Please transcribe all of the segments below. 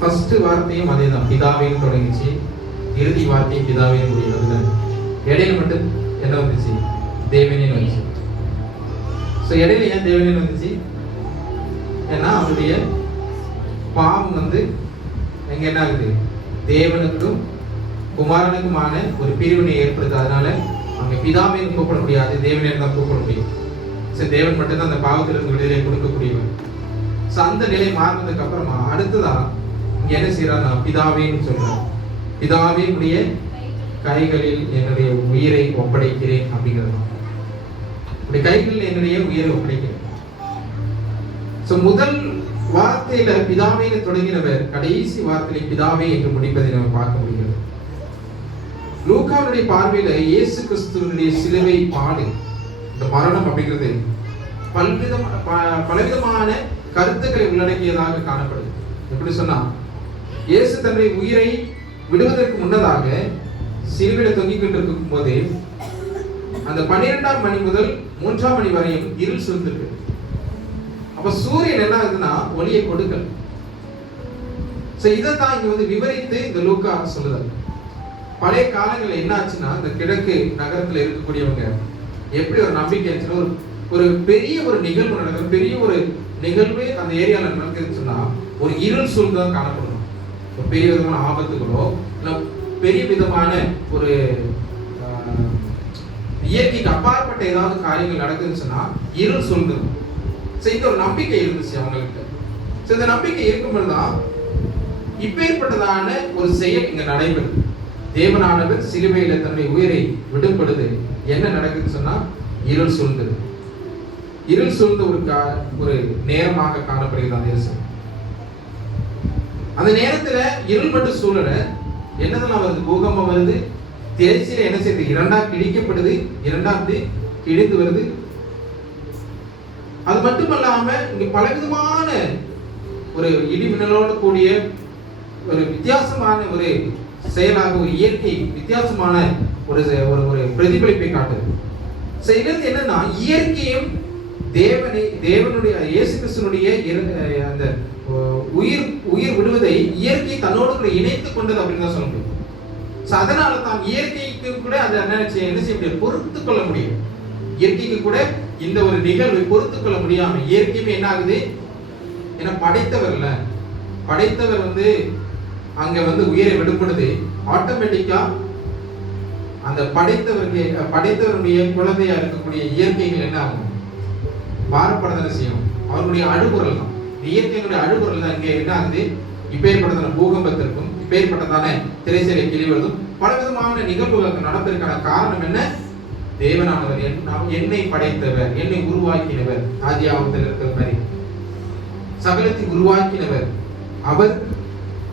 First வார்த்தையும் அதே தான், பிதாவேன்னு தொடங்கிச்சு. இறுதி வார்த்தையும் பிதாவேன்னு முடியாது. இடையில மட்டும் என்ன வந்துச்சு? தேவனேன்னு வந்துச்சு. ஸோ இடையில ஏன் தேவனேன்னு வந்துச்சு? ஏன்னா அவருடைய பாவம் வந்து எங்க என்ன ஆகுது? தேவனுக்கும் குமாரனுக்குமான ஒரு பிரிவினை ஏற்படுது. அதனால அங்க பிதாவேன்னு கூப்பிட முடியாது, தேவனேன்னு தான் கூப்பிட முடியும். சரி, தேவன் மட்டும் தான் அந்த பாவத்திலிருந்து விடுதலை கொடுக்கக்கூடியவர். ஸோ அந்த நிலை மாறினதுக்கு அப்புறமா அடுத்ததான் இங்க என்ன செய்யறாங்க? பிதாவேன்னு சொல்றாங்க. பிதாவே உடைய கைகளில் என்னுடைய உயிரை ஒப்படைக்கிறேன் அப்படிங்கிறது. உடைய கைகளில் என்னுடைய உயிரை ஒப்படைக்கிறேன். ஸோ முதல் வார்த்தையில பிதாவேன்னு தொடங்கினவர் கடைசி வார்த்தையில பிதாவே என்று முடிப்பதை நம்ம பார்க்க முடிகிறது. லூக்காவுடைய பார்வையில இயேசு கிறிஸ்துவனுடைய சிலுவை பாடு, இந்த மரணம் அப்படிங்கிறது பலவிதமான கருத்துக்களை உள்ளடக்கியதாக காணப்படுது. எப்படி சொன்னா, இயேசு தன்னுடைய உயிரை விடுவதற்கு முன்னதாக சிலுவையில தொங்கிக்கிட்டு இருக்கும் போதே அந்த 12ஆம் மணி முதல் 3ஆம் மணி வரையும் இருள் சூழ்ந்திருக்கு. அப்ப சூரியன் என்ன ஆகுதுன்னா ஒளியை கொடுக்கல. இதைத்தான் இங்க வந்து விவரித்து இந்த லூக்கா சொல்லுதாரு. பழைய காலங்களில் என்ன ஆச்சுன்னா, இந்த கிழக்கு நகரத்துல இருக்கக்கூடியவங்க எப்படி ஒரு நம்பிக்கை இருந்துச்சுன்னா, ஒரு பெரிய ஒரு நிகழ்வு நடக்குது, பெரிய ஒரு நிகழ்வு அந்த ஏரியாவில் நடக்குதுன்னு சொன்னா ஒரு இருள் சூழ்ந்துதான் காணப்படணும். ஒரு பெரிய விதமான ஆபத்துகளோ இல்லை பெரிய விதமான ஒரு இயற்கைக்கு அப்பாற்பட்ட ஏதாவது காரியங்கள் நடக்குதுன்னு சொன்னா இருள் சூழ்ந்துடும். இந்த ஒரு நம்பிக்கை இருந்துச்சு அவங்கள்ட்ட. இந்த நம்பிக்கை இருக்கும்போதுதான் இப்பேற்பட்டதான ஒரு செயல் இங்க நடைபெறுது. தேவனானவர் சிலுவையில தன்னுடைய உயிரை விடும் பொழுது என்ன நடக்குதுன்னு சொன்னா இருள் சூழ்ந்தது. இருள் சூழ்ந்த ஒரு நேரமாக காணப்படுகிறது அந்த தேசம். அந்த நேரத்துல இருள் மட்டும் சூழல என்னதெல்லாம் வருது? பூகம்பம் வருது, தேசியில என்ன செய்யுது? இரண்டாம் கிழிக்கப்படுது, இரண்டாவது கிழிந்து வருது. அது மட்டுமல்லாம இங்க பலவிதமான ஒரு இடிமின்னலோடு கூடிய ஒரு வித்தியாசமான ஒரு செயலாக ஒரு இயற்கை வித்தியாசமான ஒரு ஒரு பிரதிபலிப்பை காட்டுது. இதுல என்னன்னா இயற்கையும் தேவனுடைய இயேசு கிறிஸ்துனுடைய அந்த உயிர் விடுவதை இயற்கை தன்னோடு கூட இணைத்துக் கொண்டது அப்படின்னு தான் சொல்ல முடியும். அதனால தான் இயற்கைக்கு கூட அதை என்ன செய்ய முடியும்? பொறுத்து கொள்ள முடியும். இயற்கைக்கு கூட இந்த ஒரு நிகழ்வை பொறுத்துக் கொள்ள முடியாம இயற்கையுமே என்ன ஆகுது? ஏன்னா படைத்தவர் வந்து அங்க வந்து உயிரை விடுபடுது. ஆட்டோமேட்டிக்கா அந்த படைத்தவருடைய குழந்தையா இருக்கக்கூடிய இயற்கைகள் என்ன ஆகும்? பாரப்படதான செய்யும். அவருடைய அழுகுரல் தான், இயற்கையினுடைய அழுகுரல் தான் இங்க என்ன ஆகுது? இப்பேற்பட்டதான பூகம்பத்திற்கும் இப்பேற்பட்டதான திரைச்சலை கிழிவதும் பலவிதமான நிகழ்வுகளுக்கு நடப்பதற்கான காரணம் என்ன? தேவனானவர் என்னை படைத்தவர், என்னை உருவாக்கினவர். ஆதியாகமத்தில் இருக்கிற மாதிரி சகலத்தை உருவாக்கினவர் அவர்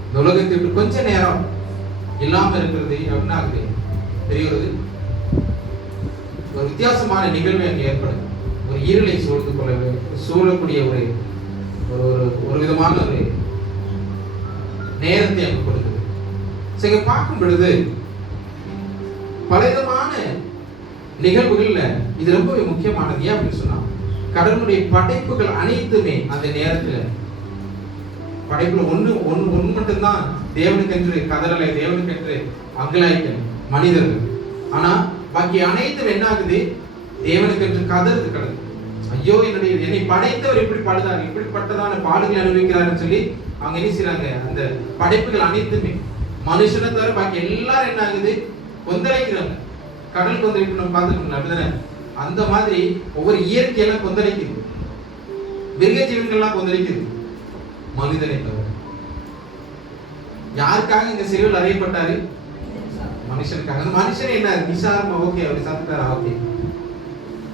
இந்த உலகத்திற்கு கொஞ்ச நேரம் இல்லாம இருக்கிறது என்ன ஆகுது? தெரிகிறது. ஒரு வித்தியாசமான நிகழ்வு அங்கே ஏற்படுது. ஒரு இருளை சூழக்கூடிய ஒரு விதமான ஒரு நேரத்தை அங்கு கொடுக்குது. இங்க பார்க்கும் பொழுது பலவிதமான நிகழ்வுகள்ல இது ரொம்பவே முக்கியமானது. ஏன் அப்படின்னு சொன்னா, கடவுளுடைய படைப்புகள் அனைத்துமே அந்த நேரத்துல படைப்புல ஒண்ணு மட்டும்தான் தேவனுக்கென்று கதறலை, தேவனுக்கென்று அங்கலாய்க்கல் மனிதர்கள். ஆனா பாக்கி அனைத்தும் என்ன ஆகுது? தேவனுக்கென்று கதறது கிடக்கு. ஐயோ, என்னை படைத்தவர் இப்படி பாடுதாரு, இப்படிப்பட்டதான பாடுகளை அனுபவிக்கிறாருன்னு சொல்லி அவங்க என்ன செய்யறாங்க? அந்த படைப்புகள் அனைத்துமே மனுஷனை தவிர பாக்கி எல்லாரும் என்ன ஆகுது? கொந்தளிக்கிறாங்க. கடல் கொந்தளிப்பு நம்ம பார்த்துக்கணும் அப்படிதானே? அந்த மாதிரி ஒவ்வொரு இயற்கையெல்லாம் கொந்தளிக்குது, மிருக ஜீவன்கள்லாம் கொந்தளிக்குது. மனிதனை தவிர யாருக்காக இந்த சிலுவையில் அறையப்பட்டாரு? மனுஷனுக்காக. அந்த மனுஷனை என்ன விசாரமா ஓகே அப்படி சாப்பிட்டாரா? ஓகே.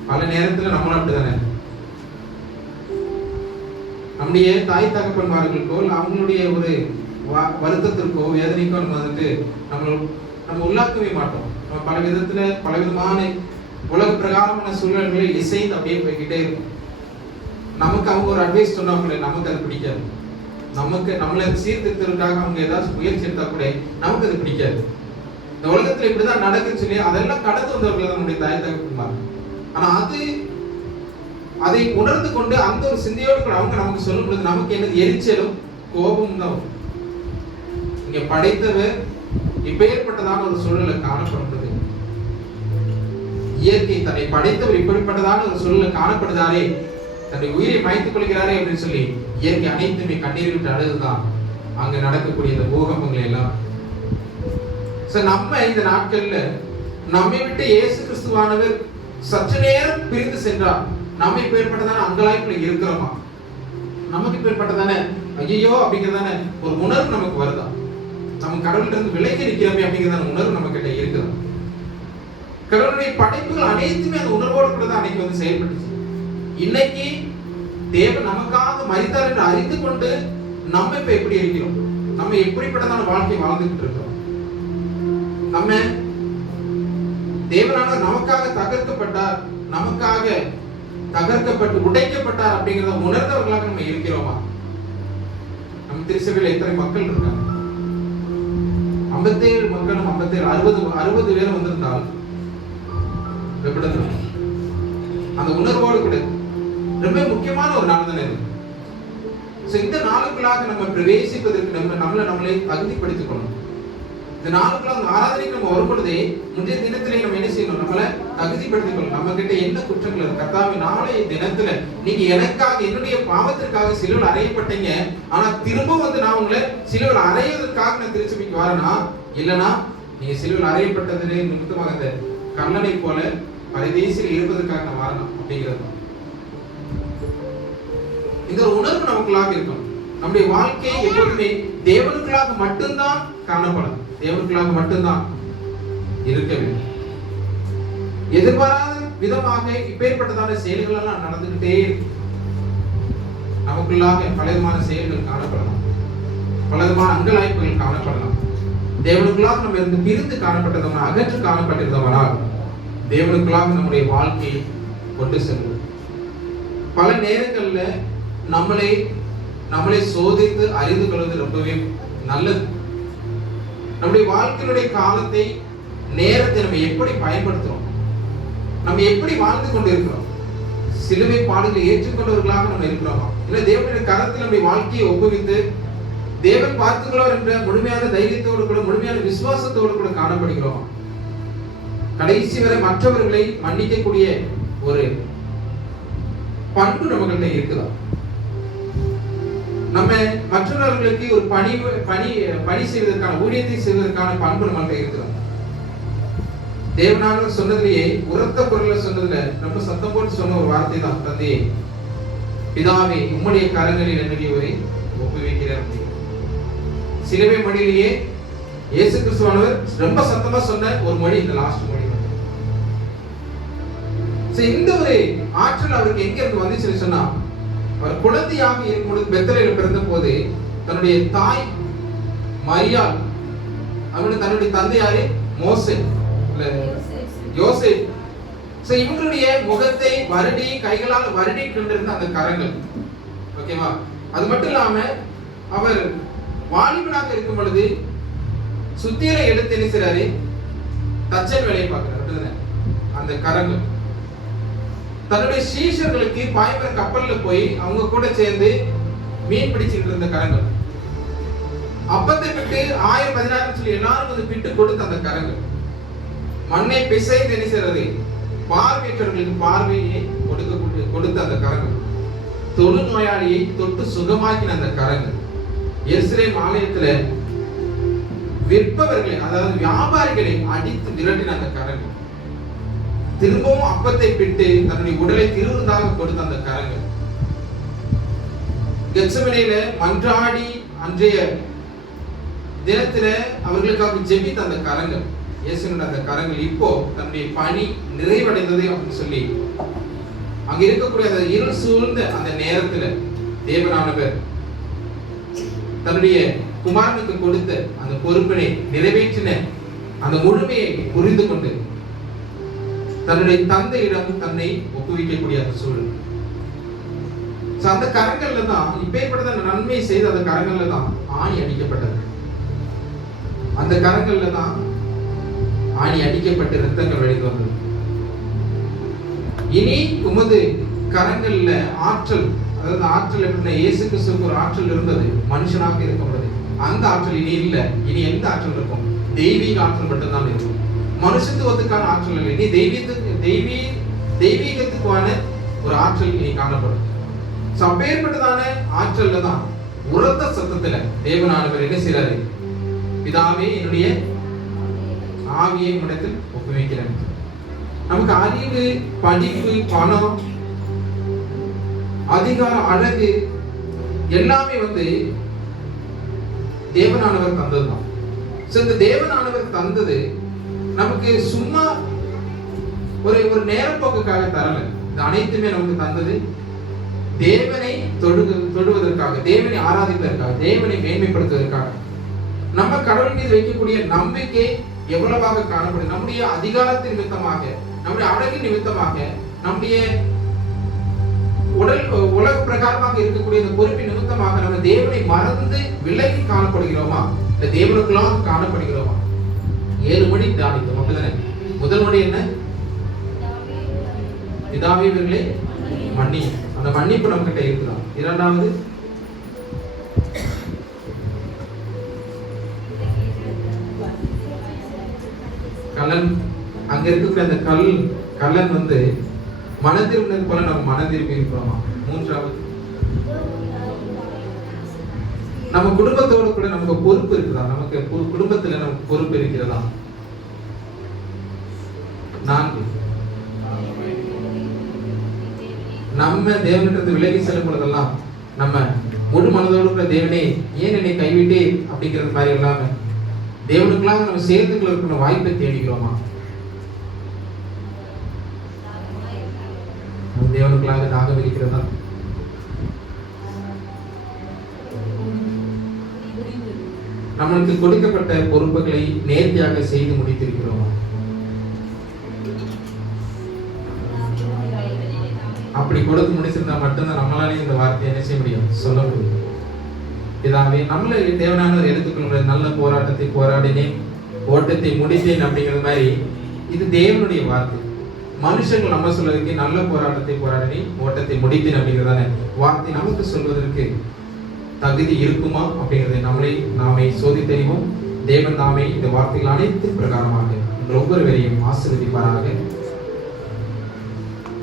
பல நேரத்துல நம்மளும் அப்படிதானே, நம்முடைய தாய் தகப்பன்மார்களுக்கோ அவங்களுடைய ஒரு வருத்தத்திற்கோ வேதனைக்கோ நம்ம வந்துட்டு நம்ம உள்ளாக்கவே மாட்டோம். நம்ம பல விதத்துல பலவிதமான உலக பிரகாரமான சூழ்நிலைகளில் இசைந்து அப்படியே போய்கிட்டே இருக்கும். நமக்கு அவங்க ஒரு அட்வைஸ் சொன்னா கூட நமக்கு அது பிடிக்காது. நம்மளை சீர்திருத்தத்துக்காக அவங்க ஏதாச்சும் முயற்சி எடுத்தா கூட நமக்கு அது பிடிக்காது. இந்த உலகத்துல இப்படிதான் நடக்குன்னு சொல்லி அதெல்லாம் கடந்து வந்தவர்கள் தான் நம்முடைய தாய் தகப்பன்மார். ஆனா அதை உணர்ந்து கொண்டு அந்த ஒரு சிந்தையோடு கூட அவங்க நமக்கு சொல்லும் பொழுது நமக்கு என்னது? எரிச்சலும் கோபமும் தான். இங்க படைத்தவர் இப்பேற்பட்டதான ஒரு சூழலை காணப்படுகிறது. இயற்கை தன்னை படைத்தவர் இப்படிப்பட்டதான ஒரு சூழலை காணப்படுதாரே, தன்னுடைய உயிரை மாய்த்துக் கொள்கிறாரே அப்படின்னு சொல்லி இயற்கை அனைத்துமே கண்ணீர் விட்டு அழுதுதான் அங்க நடக்கக்கூடிய இந்த பூகம்பங்கள் எல்லாம். நம்ம இந்த நாட்கள்ல நம்மை விட்டு இயேசு கிறிஸ்துவானவர் சற்று நேரம் பிரிந்து சென்றார். நம்ம இப்பேற்பட்டதான அங்கலாய்ப்புல இருக்கிறோமா? நமக்கு இப்பேற்பட்டதான ஐயோ அப்படிங்கிறதான ஒரு உணர்வு நமக்கு வருதா? நம்ம கடவுள்கிட்ட இருந்து விலகி இருக்கிறோமே அப்படிங்கிறதான உணர்வு நம்ம கிட்ட இருக்குதா? கடவுளுடைய படைப்புகள் அனைத்துமே அந்த உணர்வோடு கூட தான் அன்னைக்கு வந்து செயல்பட்டுச்சு. இன்னைக்கு தேவன் நமக்காக மரித்தார் என்று அறிந்து கொண்டு நம்ம இப்ப எப்படி இருக்கிறோம்? நம்ம எப்படிப்பட்டதான வாழ்க்கை வாழ்ந்துட்டு இருக்கோம்? நம்ம தேவனானவர் நமக்காக தகர்க்கப்பட்டார், நமக்காக தகர்க்கப்பட்டு உடைக்கப்பட்டார் அப்படிங்கிறத உணர்ந்தவர்களாக நம்ம இருக்கிறோமா? நம்ம திருச்சபையில் எத்தனை மக்கள் இருக்காங்க? 57 மக்களும் 57 60 பேர் வந்திருந்தால் எப்படி அந்த உணர்வோடு கூட ரொம்ப முக்கியமான ஒரு நாள் தானே இது. இந்த நாளுக்குள்ளாக நம்ம பிரவேசிப்பதற்கு நம்மளை தகுதிப்படுத்திக்கணும். இந்த நாளுக்குள்ள ஆராதனைக்கு நம்ம வரும்பொழுதே முந்தைய தினத்திலே நம்ம என்ன செய்யணும்? நம்மளை தகுதிப்படுத்திக் கொள்ளணும். நம்ம கிட்ட என்ன குற்றங்கள் இருக்கு? கர்த்தாவே, நாளைய தினத்துல நீங்க எனக்காக என்னுடைய பாவத்திற்காக சிலுவையில் அறையப்பட்டீங்க, ஆனா திரும்ப வந்து நான் உங்களை சிலுவையில் அறையதற்காக நான் திருச்சபைக்கு வரேனா? இல்லைன்னா நீங்க சிலுவையில் அறையப்பட்டது நிமித்தமாக அந்த கல்லனை போல பரதேசியில் இருப்பதற்காக நான் வரணும் அப்படிங்கிறது. இந்த ஒரு உணர்வு நமக்குள்ளாக இருக்கும். நம்முடைய வாழ்க்கை எப்பொழுதுமே தேவனுக்குள்ளாக மட்டும்தான் காணப்படும், தேவனுக்குள்ளாக மட்டும்தான் இருக்க வேண்டும். எதிர்பாராத விதமாக இப்பேற்பட்டதான செயல்கள் எல்லாம் நடந்துகிட்டே இருக்கு. நமக்குள்ளாக பலவிதமான செயல்கள் காணப்படலாம், பலவிதமான அங்கலாய்ப்புகள் காணப்படலாம். தேவனுக்குள்ளாக நம்ம இருந்து பிரிந்து காணப்பட்டதோம்னா, அகற்று காணப்பட்டிருந்தோம்னால் தேவனுக்குள்ளாக நம்முடைய வாழ்க்கையை கொண்டு செல்வோம். பல நேரங்கள்ல நம்மளை சோதித்து அறிந்து கொள்வது ரொம்பவே நல்லது. நம்முடைய வாழ்க்கையினுடைய காலத்தை, நேரத்தை நம்ம எப்படி பயன்படுத்துறோம்? நம்ம எப்படி வாழ்ந்து கொண்டு இருக்கிறோம்? சிலுவை பாடுகளை ஏற்றுக்கொண்டவர்களாக நம்ம இருக்கிறோமா? இல்ல தேவனுடைய கரத்தில் நம்முடைய வாழ்க்கையை ஒப்புவித்து தேவன் பார்த்துக்கிறார் என்ற முழுமையான தைரியத்தோடு கூட, முழுமையான விசுவாசத்தோடு கூட காணப்படுகிறோம்? கடைசி வரை மற்றவர்களை மன்னிக்கக்கூடிய ஒரு பண்பு நம்மகிட்ட இருக்குதா? நம்ம மற்றவர்களுக்கு ஒரு பணி செய்வதற்கான, ஊழியத்தை செய்வதற்கான பண்பு நம்மகிட்ட இருக்குதா? தேவனானவர் சொன்னதிலேயே உரத்த குரல்ல சொன்னதுல ரொம்ப சத்தம் போட்டு சொன்ன ஒரு வார்த்தை தான், தந்தையே, பிதாவே, உம்முடைய கரங்களில் என்னுடைய ஒப்புவிக்கிறேன். சிலுவை மொழியிலேயே இயேசு கிறிஸ்துவானவர் ரொம்ப சத்தமா சொன்ன ஒரு மொழி இந்த லாஸ்ட் மொழி. இந்த ஒரு ஆற்றல் அவருக்கு எங்க இருந்து வந்துச்சுன்னு சொன்னா, அவர் குழந்தையாக இருக்கும் பொழுது பெத்லகேமில் பிறந்த போது தன்னுடைய தாய் மரியாள், தன்னுடைய தந்தையாரு மோசே யோசேப், இவங்களுடைய முகத்தை வருடி, கைகளால் வருடி கொண்டிருந்த அந்த கரங்கள், ஓகேவா? அது மட்டும் இல்லாம அவர் வாலிபனாக இருக்கும் பொழுது சுத்தியலை எடுத்து என்ன செய்றாரு? தச்சல் வேலையை பார்க்கிறார். அந்த கரங்கள் தன்னுடைய சீஷர்களுக்கு பாய்மர கப்பல்ல போய் அவங்க கூட சேர்ந்து மீன் பிடிச்சிட்டு இருந்த கரங்கள், அப்பத்தை பிட்டு 1000-16 சொல்லி எல்லாரும் வந்து பிட்டு கொடுத்த அந்த கரங்கள், மண்ணை பிசைந்து என்ன செய்யறது? பார்வையற்றவர்களுக்கு பார்வையை கொடுத்த அந்த கரங்கள், தொழு நோயாளியை தொட்டு சுகமாக்கின அந்த கரங்கள், எருசலேம் ஆலயத்துல விற்பவர்களை, அதாவது வியாபாரிகளை அடித்து விரட்டின அந்த கரங்கள், திரும்பவும் அப்பத்தை பிட்டு தன்னுடைய உடலை திருவிருந்தாக கொடுத்த அந்த கரங்கள், கெத்செமனேல மன்றாடி அன்றைய தினத்துல அவர்களுக்காக ஜெபித்த அந்த கரங்கள், இயேசுவின் அந்த கரங்கள் இப்போ தன்னுடைய பணி நிறைவடைந்தது அப்படின்னு சொல்லி அங்க இருக்கக்கூடிய அந்த இருள் சூழ்ந்த அந்த நேரத்துல தேவனானவர் தன்னுடைய குமாரனுக்கு கொடுத்த அந்த பொறுப்பினை நிறைவேற்றின அந்த முழுமையை புரிந்து கொண்டு தன்னுடைய தந்தையிடம் தன்னை ஒப்புவிக்கக்கூடிய அந்த சூழல். அந்த கரங்கள்ல தான் இப்பேற்பட்ட நன்மை செய்த அந்த கரங்கள்ல தான் ஆணி அடிக்கப்பட்டது. அந்த கரங்கள்ல தான் ஆணி அடிக்கப்பட்ட இரத்தங்கள் வழிந்து வந்தது. இனி உமது கரங்கள்ல ஆற்றல், அதாவது ஆற்றல் எப்படின்னா, இயேசு கிறிஸ்துவுக்கு ஒரு ஆற்றல் இருந்தது. மனுஷனாக இருக்கும் பொழுது அந்த ஆற்றல் இனி இல்ல. இனி எந்த ஆற்றல் இருக்கும்? தெய்வீக ஆற்றல் மட்டும்தான் இருக்கும். மனுஷத்துவத்துக்கான ஆற்றல் இல்லை. இனி தெய்வீகத்துக்கான ஒரு ஆற்றல் இனி காணப்படும். அப்பேற்பட்டதான ஆற்றல்ல தான் உரத்த சத்தத்துல தேவனானவர் என்ன செய்றாரு? பிதாவே, என்னுடைய ஆவியை உம்மிடத்தில் ஒப்புவிக்கிறேன். நமக்கு அறிவு, படிப்பு, பணம், அதிகாரம், அழகு எல்லாமே தேவனானவர் தந்ததுதான். இந்த தேவனானவர் தந்தது நமக்கு சும்மா ஒரு நேரப்போக்குக்காக தரல. இது அனைத்துமே நமக்கு தந்தது தேவனை தொடுவதற்காக, தேவனை ஆராதிப்பதற்காக, தேவனை மேன்மைப்படுத்துவதற்காக. நம்ம கடவுள் மீது வைக்கக்கூடிய நம்பிக்கை எவ்வளவாக காணப்படும்? நம்முடைய அதிகாரத்தின் நிமித்தமாக, நம்முடைய அழகின் நிமித்தமாக, நம்முடைய உலக பிரகாரமாக இருக்கக்கூடிய இந்த பொறுப்பின் நிமித்தமாக நம்ம தேவனை மறந்து விலகி காணப்படுகிறோமா? இந்த தேவனுக்குள்ளாக காணப்படுகிறோமா? 7 மணி தியானித்தோம், அப்படிதானே? முதல் மணி என்ன? பிதாவே, இவர்களே மன்னி. அந்த மன்னிப்பு நம்ம கிட்ட இருக்குதா? இரண்டாவது, கல்லன், அங்க இருக்கக்கூடிய அந்த கல்லன் மனதிருந்தது போல நம்ம மனதிரும்பி இருக்கிறோமா? மூன்றாவது, நம்ம குடும்பத்தோடு கூட நமக்கு பொறுப்பு இருக்குதா? நமக்கு குடும்பத்துல நமக்கு பொறுப்பு இருக்கிறதா? 4, நம்ம தேவனிடத்து விலகி செல்லும் பொழுதெல்லாம் நம்ம முழு மனதோடு கூட தேவனே ஏன் என்னை கைவிட்டே அப்படிங்கிறது மாதிரி இல்லாம தேவனுக்குள்ளாக நம்ம சேர்த்துக்குள்ள இருக்கிற வாய்ப்பை தேடிக்கிறோமா? தேவனுக்குள்ளாக தாகம் இருக்கிறதா? நம்மளுக்கு கொடுக்கப்பட்ட பொறுப்புகளை நேர்த்தியாக செய்து முடித்திருக்கிறோமா? அப்படி கொடுத்து முடிச்சிருந்தா மட்டும்தான் நம்மளாலே இந்த வார்த்தையை என்ன செய்ய முடியும்? சொல்ல முடியும். இதாவே நம்மள தேவனானவர் எடுத்துக்கொள்ள நல்ல போராட்டத்தை போராடினேன், ஓட்டத்தை முடித்தேன் அப்படிங்கிறது மாதிரி இது தேவனுடைய வார்த்தை. மனுஷர்கள் நம்ம சொல்வதற்கு நல்ல போராட்டத்தை போராடினேன், ஓட்டத்தை முடித்தேன் அப்படிங்கிறதான வார்த்தை நமக்கு சொல்வதற்கு தகுதி இருக்குமா அப்படிங்கிறதை நாமே சோதித்தறிவோம். தேவன் தாமே இந்த வார்த்தைகள் அனைத்து பிரகாரமாக ஒவ்வொருவரையும் ஆசீர்வதிப்பாராக.